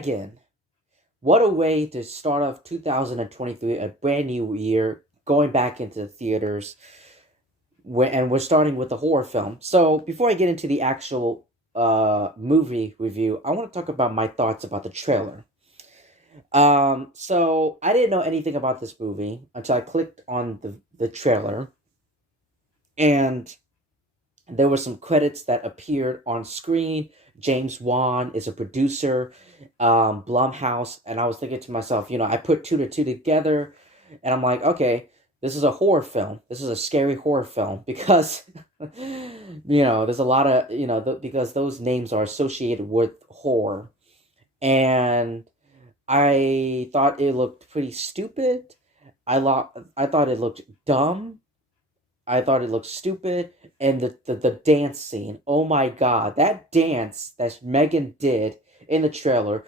M3GAN. What a way to start off 2023, a brand new year, going back into the theaters. And we're starting with a horror film. So before I get into the actual movie review, I want to talk about my thoughts about the trailer. So I didn't know anything about this movie until I clicked on the trailer, and there were some credits that appeared on screen. James Wan is a producer, Blumhouse, and I was thinking to myself, I put two to two together, and I'm like, okay, this is a horror film. This is a scary horror film because, there's a lot of, because those names are associated with horror, and I thought it looked pretty stupid. I thought it looked dumb. I thought it looked stupid. And the dance scene. Oh my god. That dance that M3GAN did in the trailer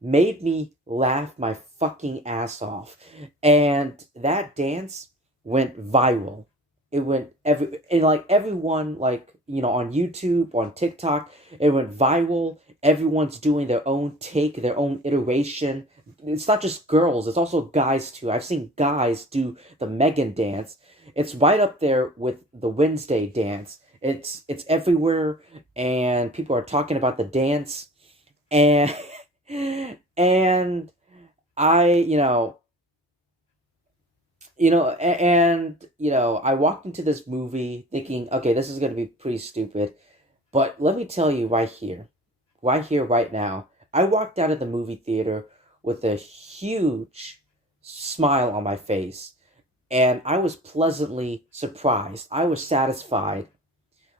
made me laugh my fucking ass off. And that dance went viral. It went everyone on YouTube, on TikTok, it went viral. Everyone's doing their own take, their own iteration. It's not just girls, it's also guys too. I've seen guys do the M3GAN dance. It's right up there with the Wednesday dance. It's everywhere, and people are talking about the dance, and and I I walked into this movie thinking, okay, this is gonna be pretty stupid, but let me tell you right here, right now, I walked out of the movie theater with a huge smile on my face, and I was pleasantly surprised. I was satisfied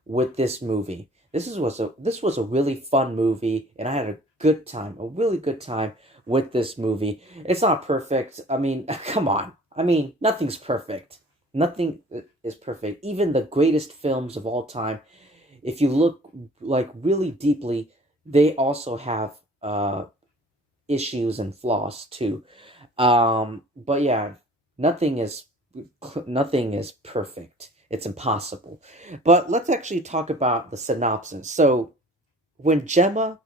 with this movie. This was a really fun movie, and I had a good time, a really good time with this movie. It's not perfect. I mean, come on. I mean, nothing's perfect. Nothing is perfect. Even the greatest films of all time, if you look really deeply, they also have issues and flaws too. But yeah, nothing is nothing is perfect. It's impossible. But let's actually talk about the synopsis. So when Gemma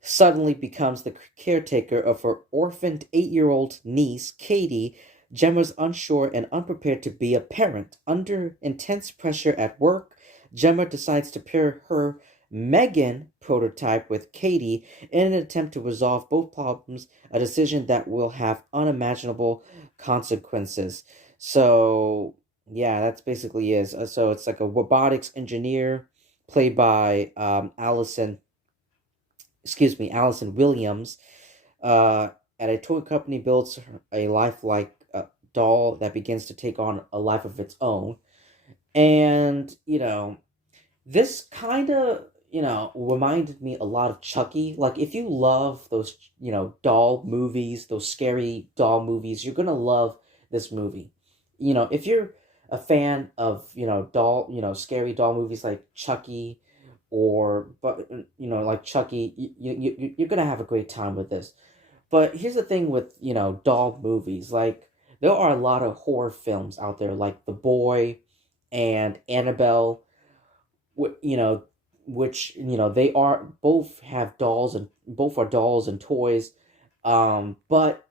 suddenly becomes the caretaker of her orphaned 8-year-old niece, Katie, Gemma's unsure and unprepared to be a parent. Under intense pressure at work, Gemma decides to pair her M3GAN prototype with Katie in an attempt to resolve both problems, a decision that will have unimaginable consequences. So, yeah, that's basically is. So it's like a robotics engineer played by Allison Williams, at a toy company builds a lifelike doll that begins to take on a life of its own. And, this kind of, reminded me a lot of Chucky. Like, if you love those, doll movies, those scary doll movies, you're going to love this movie. If you're a fan of, scary doll movies like Chucky, like Chucky, you're gonna have a great time with this. But here's the thing with doll movies, like there are a lot of horror films out there, like The Boy and Annabelle, which they are both have dolls, and both are dolls and toys, but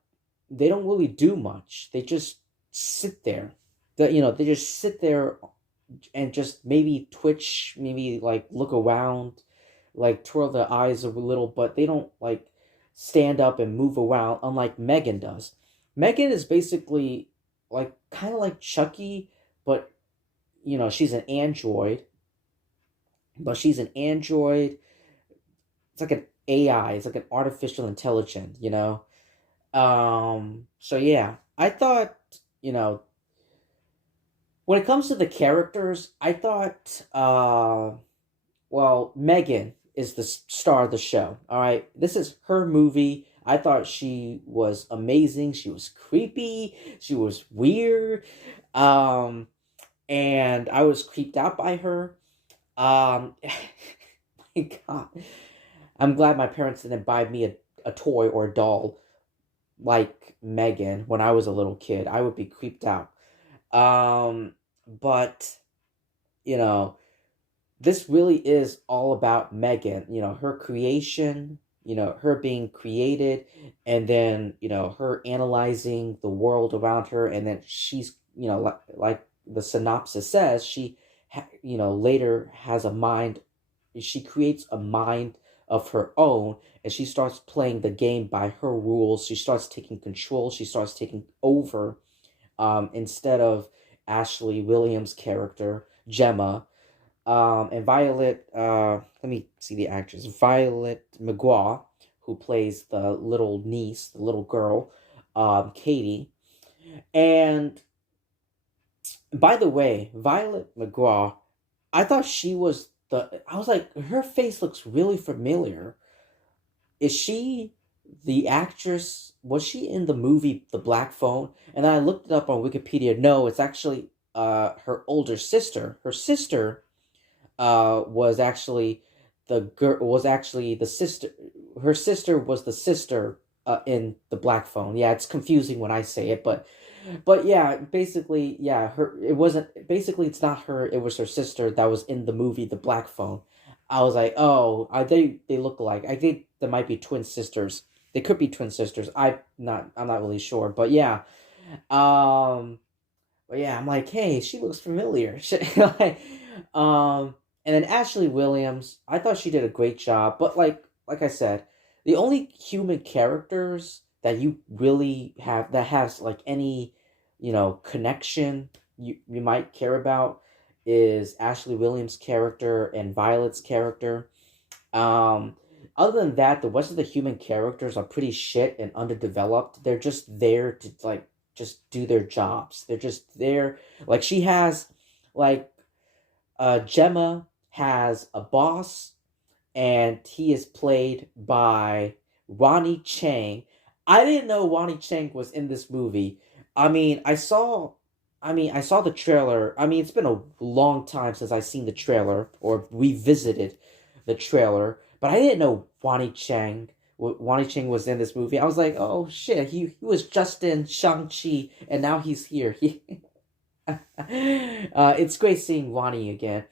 they don't really do much. They just sit there. They just sit there and just maybe twitch, maybe like look around, like twirl their eyes a little, but they don't like stand up and move around, unlike M3GAN does. M3GAN is basically like kind of like Chucky, but she's an android. But she's an android. It's like an AI. It's like an artificial intelligence. So yeah, I thought you know when it comes to the characters, I thought, well, M3GAN is the star of the show. All right, this is her movie. I thought she was amazing. She was creepy. She was weird, and I was creeped out by her. My God, I'm glad my parents didn't buy me a toy or a doll like M3GAN when I was a little kid. I would be creeped out. But you know, this really is all about M3GAN. Her creation. her being created, and then her analyzing the world around her, and then she's like the synopsis says, she later has a mind. She creates a mind of her own, and she starts playing the game by her rules. She starts taking control. She starts taking over, instead of Ashley Williams' character Gemma. And Violet, let me see the actress. Violet McGraw, who plays the little niece, the little girl, Katie. And by the way, Violet McGraw, I thought she was I was like, her face looks really familiar. Is she the actress? Was she in the movie The Black Phone? And then I looked it up on Wikipedia. No, it's actually her older sister. Her sister was actually the girl, was actually the sister. Her sister was the sister in The Black Phone. Yeah, it's confusing when I say it, but yeah, basically, yeah, her, it wasn't, basically it's not her, it was her sister that was in the movie The Black Phone. I was like, oh, they look alike. I think there might be twin sisters. They could be twin sisters. I'm not really sure, but yeah. Um, but yeah, I'm like, hey, she looks familiar. Like, and then Ashley Williams, I thought she did a great job, but like I said, the only human characters that you really have that has like any, connection you might care about is Ashley Williams' character and Violet's character. Um, Other than that, the rest of the human characters are pretty shit and underdeveloped. They're just there to like just do their jobs. They're just there. Like she has, like, Gemma has a boss, and he is played by Ronnie Chang. I didn't know Ronnie Chang was in this movie. I mean, I saw the trailer. I mean, it's been a long time since I seen the trailer or revisited the trailer, but I didn't know Wani Chang was in this movie. I was like, oh shit, he was just in Shang-Chi, and now he's here. It's great seeing Wani again.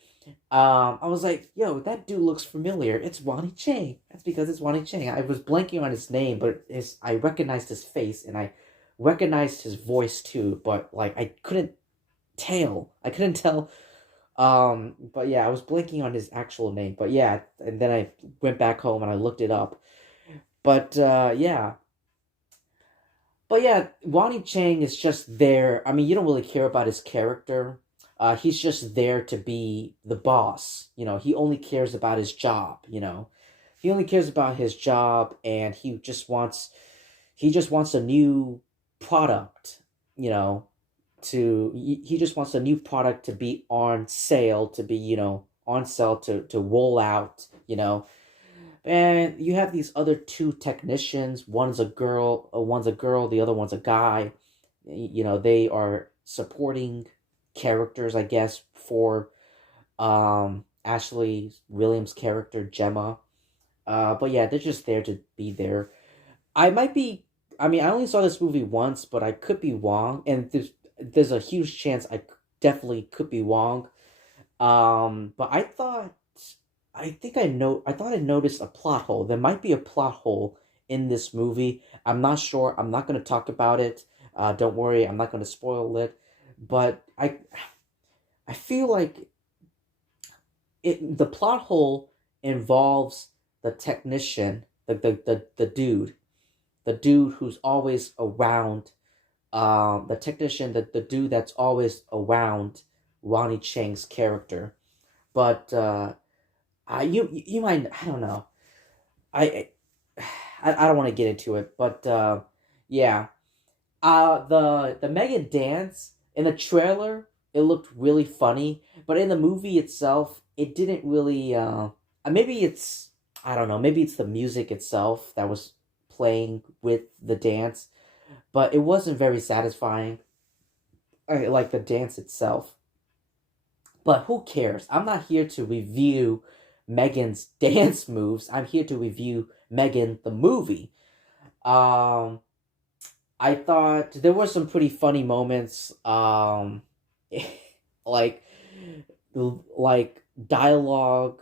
I was like, yo, that dude looks familiar. It's Wani Chang. That's because it's Wani Chang. I was blanking on his name, but I recognized his face, and I recognized his voice too, but like I couldn't tell. I couldn't tell. But yeah, I was blanking on his actual name. But yeah, and then I went back home and I looked it up. But yeah. But yeah, Wani Chang is just there. I mean, you don't really care about his character. He's just there to be the boss. He only cares about his job. He only cares about his job, and he just wants a new product, he just wants a new product to be on sale, to roll out. And you have these other two technicians. One's a girl, the other one's a guy. They are supporting characters, I guess, for Ashley Williams' character Gemma. But yeah, they're just there to be there. I might be. I mean, I only saw this movie once, but I could be wrong, and there's a huge chance I definitely could be wrong. But I thought I noticed a plot hole. There might be a plot hole in this movie. I'm not sure. I'm not going to talk about it. Don't worry, I'm not going to spoil it. But I feel like the plot hole involves the technician, the dude who's always around, the technician, the dude that's always around Ronnie Chang's character. But you might, I don't know, I I don't want to get into it, but yeah, the Megan dance in the trailer, it looked really funny, but in the movie itself, it didn't really. Maybe it's, I don't know. Maybe it's the music itself that was playing with the dance, but it wasn't very satisfying. Like the dance itself. But who cares? I'm not here to review Megan's dance moves. I'm here to review Megan the movie. Um, I thought there were some pretty funny moments. Like like dialogue,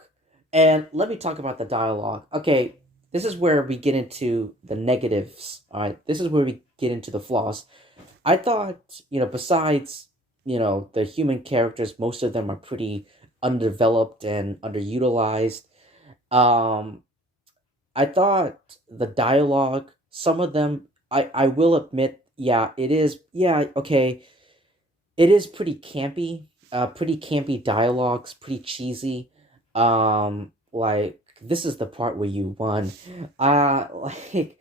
and let me talk about the dialogue. Okay, this is where we get into the negatives. All right, this is where we get into the flaws. I thought, besides, the human characters, most of them are pretty undeveloped and underutilized. Um, I thought the dialogue, some of them, I will admit, yeah, it is, yeah, okay, it is pretty campy dialogues, pretty cheesy. Like, this is the part where you won. Like,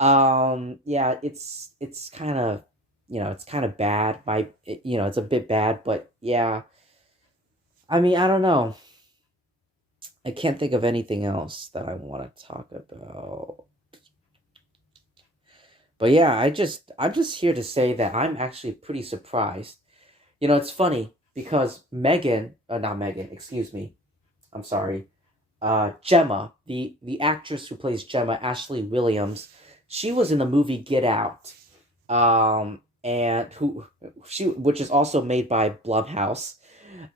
yeah, it's kind of, it's kind of bad. It's a bit bad, but yeah, I mean, I don't know. I can't think of anything else that I want to talk about. But yeah, I'm just here to say that I'm actually pretty surprised. It's funny because not Megan, excuse me. I'm sorry. Gemma, the actress who plays Gemma, Ashley Williams, she was in the movie Get Out. And which is also made by Blumhouse.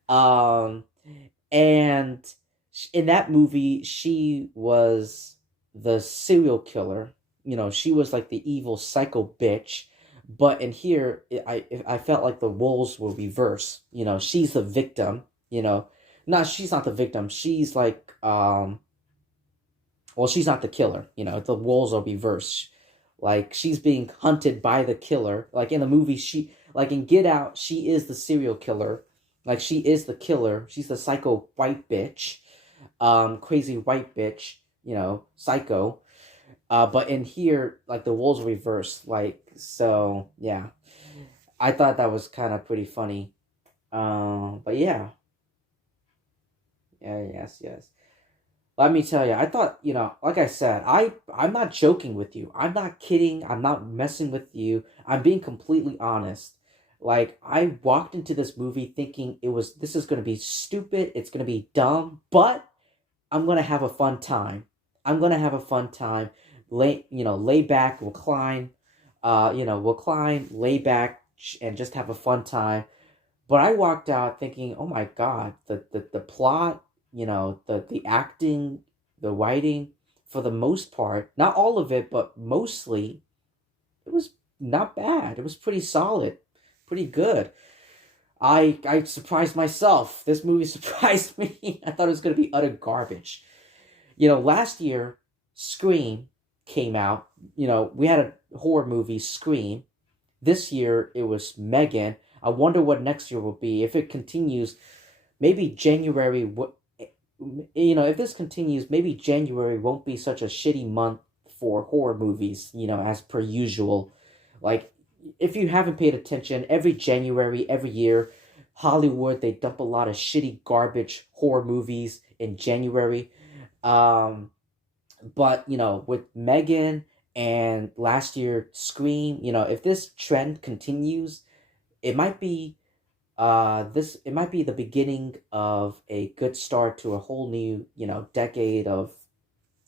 Um, and in that movie, she was the serial killer. She was like the evil psycho bitch. But in here, I felt like the roles were reversed. She's the victim. No, she's not the victim. She's like, well, she's not the killer. The roles are reversed. Like, she's being hunted by the killer. Like in the movie, like in Get Out, she is the serial killer. Like, she is the killer. She's the psycho white bitch, crazy white bitch. Psycho. But in here, like, the roles are reversed. Like, so yeah, I thought that was kind of pretty funny. But yeah, yeah, yes, yes. Let me tell you, I thought, like I said, I'm not joking with you. I'm not kidding. I'm not messing with you. I'm being completely honest. Like, I walked into this movie thinking this is going to be stupid. It's going to be dumb, but I'm going to have a fun time. I'm going to have a fun time. Lay back, recline, recline, lay back, and just have a fun time. But I walked out thinking, oh my God, the plot, the acting, the writing, for the most part, not all of it, but mostly, it was not bad. It was pretty solid, pretty good. I surprised myself. This movie surprised me. I thought it was going to be utter garbage. Last year, Scream came out. We had a horror movie, Scream. This year, it was M3GAN. I wonder what next year will be. If it continues, maybe January, if this continues, maybe January won't be such a shitty month for horror movies, as per usual. Like, if you haven't paid attention, every January, every year, Hollywood, they dump a lot of shitty garbage horror movies in January. But, with M3GAN and last year Scream, if this trend continues, it might be it might be the beginning of a good start to a whole new, decade of,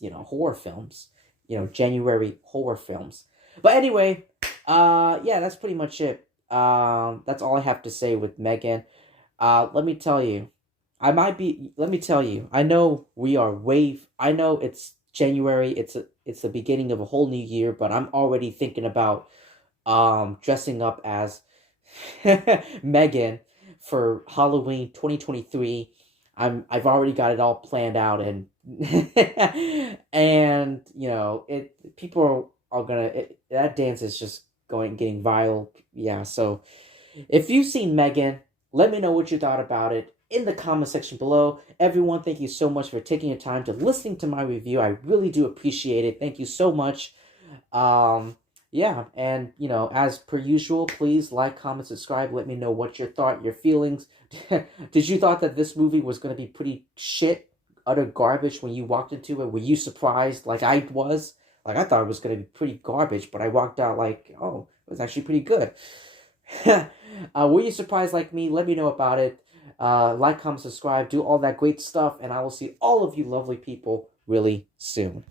horror films, January horror films. But anyway, yeah, that's pretty much it. That's all I have to say with M3GAN. Let me tell you, let me tell you, I know I know it's January, it's the beginning of a whole new year, but I'm already thinking about, dressing up as M3GAN for Halloween 2023. I've already got it all planned out, and and people are gonna that dance is just getting viral. Yeah, so if you've seen M3GAN, let me know what you thought about it in the comment section below. Everyone, thank you so much for taking your time to listening to my review. I really do appreciate it. Thank you so much. Yeah, and, as per usual, please like, comment, subscribe. Let me know what your thought, your feelings. Did you thought that this movie was going to be pretty shit, utter garbage when you walked into it? Were you surprised like I was? Like, I thought it was going to be pretty garbage, but I walked out like, oh, it was actually pretty good. Were you surprised like me? Let me know about it. Like, comment, subscribe, do all that great stuff, and I will see all of you lovely people really soon.